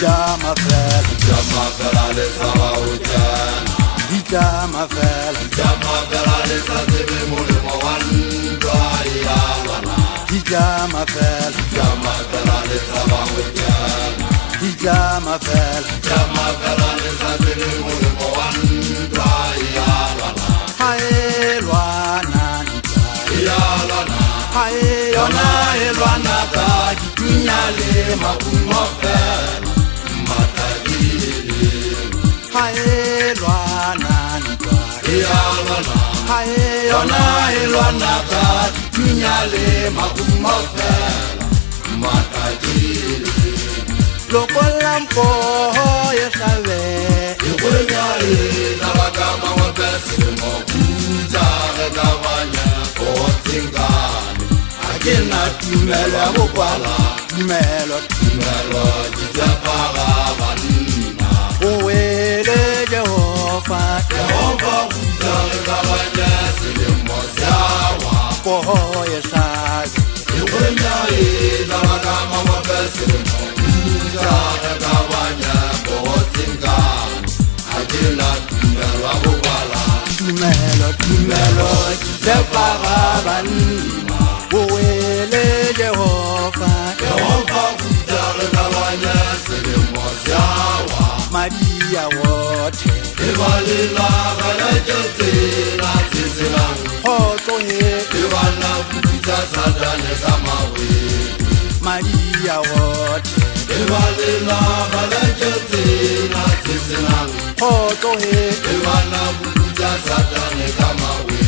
Jama fela le sabautan Jama fela le sabe molemo wandwa ya wana Jama fela le sabautan Jama fela le sabe molemo wandwa ya wana Haelwana ya wana Hae yona elwana ka ditunyale makumo fela Haelwana ya wana Hae yona elwana ka ditunyale makumo fela matajiri Lokolampo yesabe ikwenya nabagama wabesi mokuza regabanya otingani akina tumelo abokwala Melo tumelo jizapara banina Uwele Jehova Jehova kuza regabanya silimo sawa Poho yesabe ikwenya nabagama wabesi mokuza regabanya otingani akina tumelo abokwala Melo jizapara banina Uwele Jehova Jehova kuza regabanya silimo sawa Maria wote Ibalila balajetsela tsiselang Hoto he Ibana kupita sadane kamawe Maria wote Ibalila balajetsela tsiselang Hoto he Ibana kupita sadane kamawe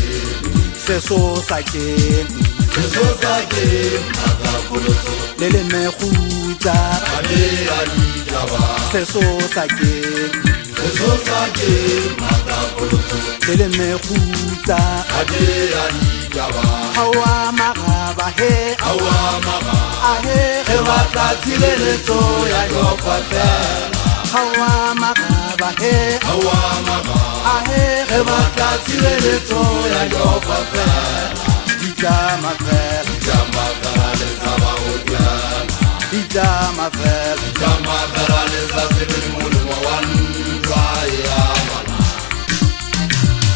Seso sakeng Sesosake makakuluso Lele mekhuta Ale alijaba Seso sakeng Sesosake makakuluso Lele mekhuta Ale alijaba Hawa magaba he Awa maga Ahe Ebata tsileletso ya yofafela Hawa magaba he Awa maga Ahe Ebata tsileletso ya yofafela Jama fela Jama le sabautan Jama fela Jama le sabili mulimo wandwa ya wana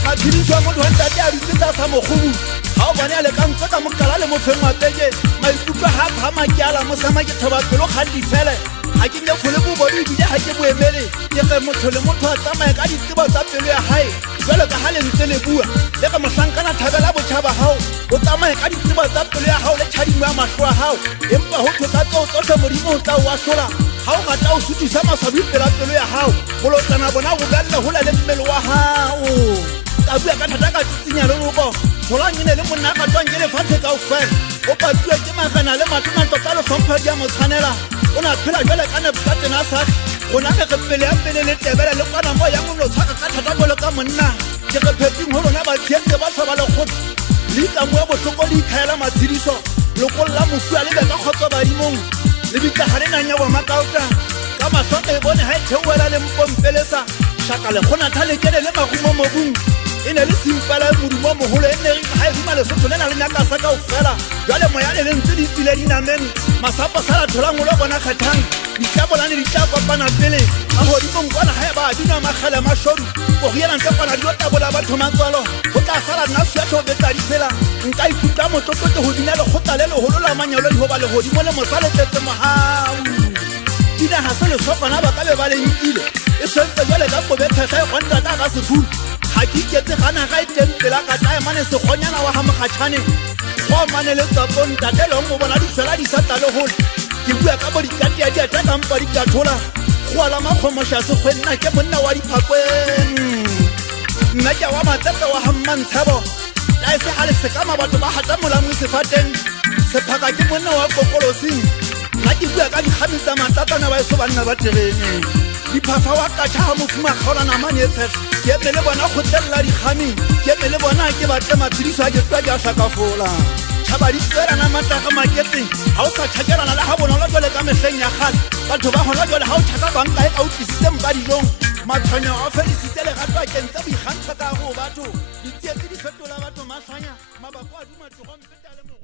Mathiriswa mo dwanta dia bitsa sa mogubu ha o bane le ka ntse ka mokala le mo fengwa peke maikutlo ha phama ke ala mo sama ke thoba pelo khandi fele ha ke ne fole bo bodi bile ha ke boemele ke ge motho le motho a tsamaya ka ditsebo tsa pelo ya hae jwale ka ha le ntse le bua le ka mohlankana thabela botjhaba hao o tsamaya ka ditsebo tsa pelo ya hao le tshadimo ya mahlo a hao empa ho thotsa tso tsohle modimo o tla wa hlola ha o gata o sutisa maswabi pela pelo ya hao go lotsana bona go bella hola le mmele wa hao ka bua ka thata ka tsitsinya le loko tholanyene le monna ka tswang ke lefatshe kaofela o patuwa ke magana le matona tota le hlompha dia mo tshwanela o na phela jwale ka nepka tena sa go na ge pele ya pele le tebela le kwana mo ya mollo tshaka ka thata bolo ka monna ke ge pheping ho lona ba tshietse ba tshaba le khotsi le ka mo ya bohloko le ikhaela matshidiso lokolla mofua le be ka khotso badimong le bitla ga le nanya wa makauta ka mahlonka e bone ha e theoela le mpompelesa shaka le khona thale kene le magumo mobung e ne le simpala modumo moholo e ne re ha e ruma lesotho le na le nyaka sa kaofela jwale moya le le ntse di tsile dinameng masapa sala tholang o lo bona kgathang ditlabolane di tla kopana pele a godimo nkwana ha e ba dina magala mashodu go riana ntse kwana di otabola batho matswalo go tla sala nna swetho betsa di fela nka ikuta motototse go dina le khotla le holo la manyalo di ho ba le godimo le mosale tetse mohau dina ha se le sopana ba ka be ba le nkile e sentse jwale ka go betsa ga e kwanta ka ga sefulu ha ke ketse gana ga e tempela ka tsae mane se gonyana wa ha mogatshane go mane le tsapong tatelong mo bona di fela di sa tale hole ke bua ka bo dikati ya dia tsa mpa di ka thola go ala makgomosha se gwenna ke monna wa diphakwen nna ke wa matsatsa wa hammantshabo la se hale se kama batho ba hata molamu sefateng se phaka ke monna wa kokolosing nna ke bua ka dikhamisa matatana ba eso banna ba terene diphafa wa ka tha mo fuma kgola na mane tse ke mele bona go tsella dikhami ke mele bona ke batla matshidiso a ke tswa ja shaka fola thabadi tsela na mataka maketseng ha o sa thakelana le ha bona lo jole ka mehleng ya kgale batho ba hona jole ha o thaka banka e ka o tlisitse mbadilong matshwanya a felisitse le gato a kentse boikgantsha ka go batho di tsietse di fetola batho mahlanya mabako a duma tlogo mpeta le mo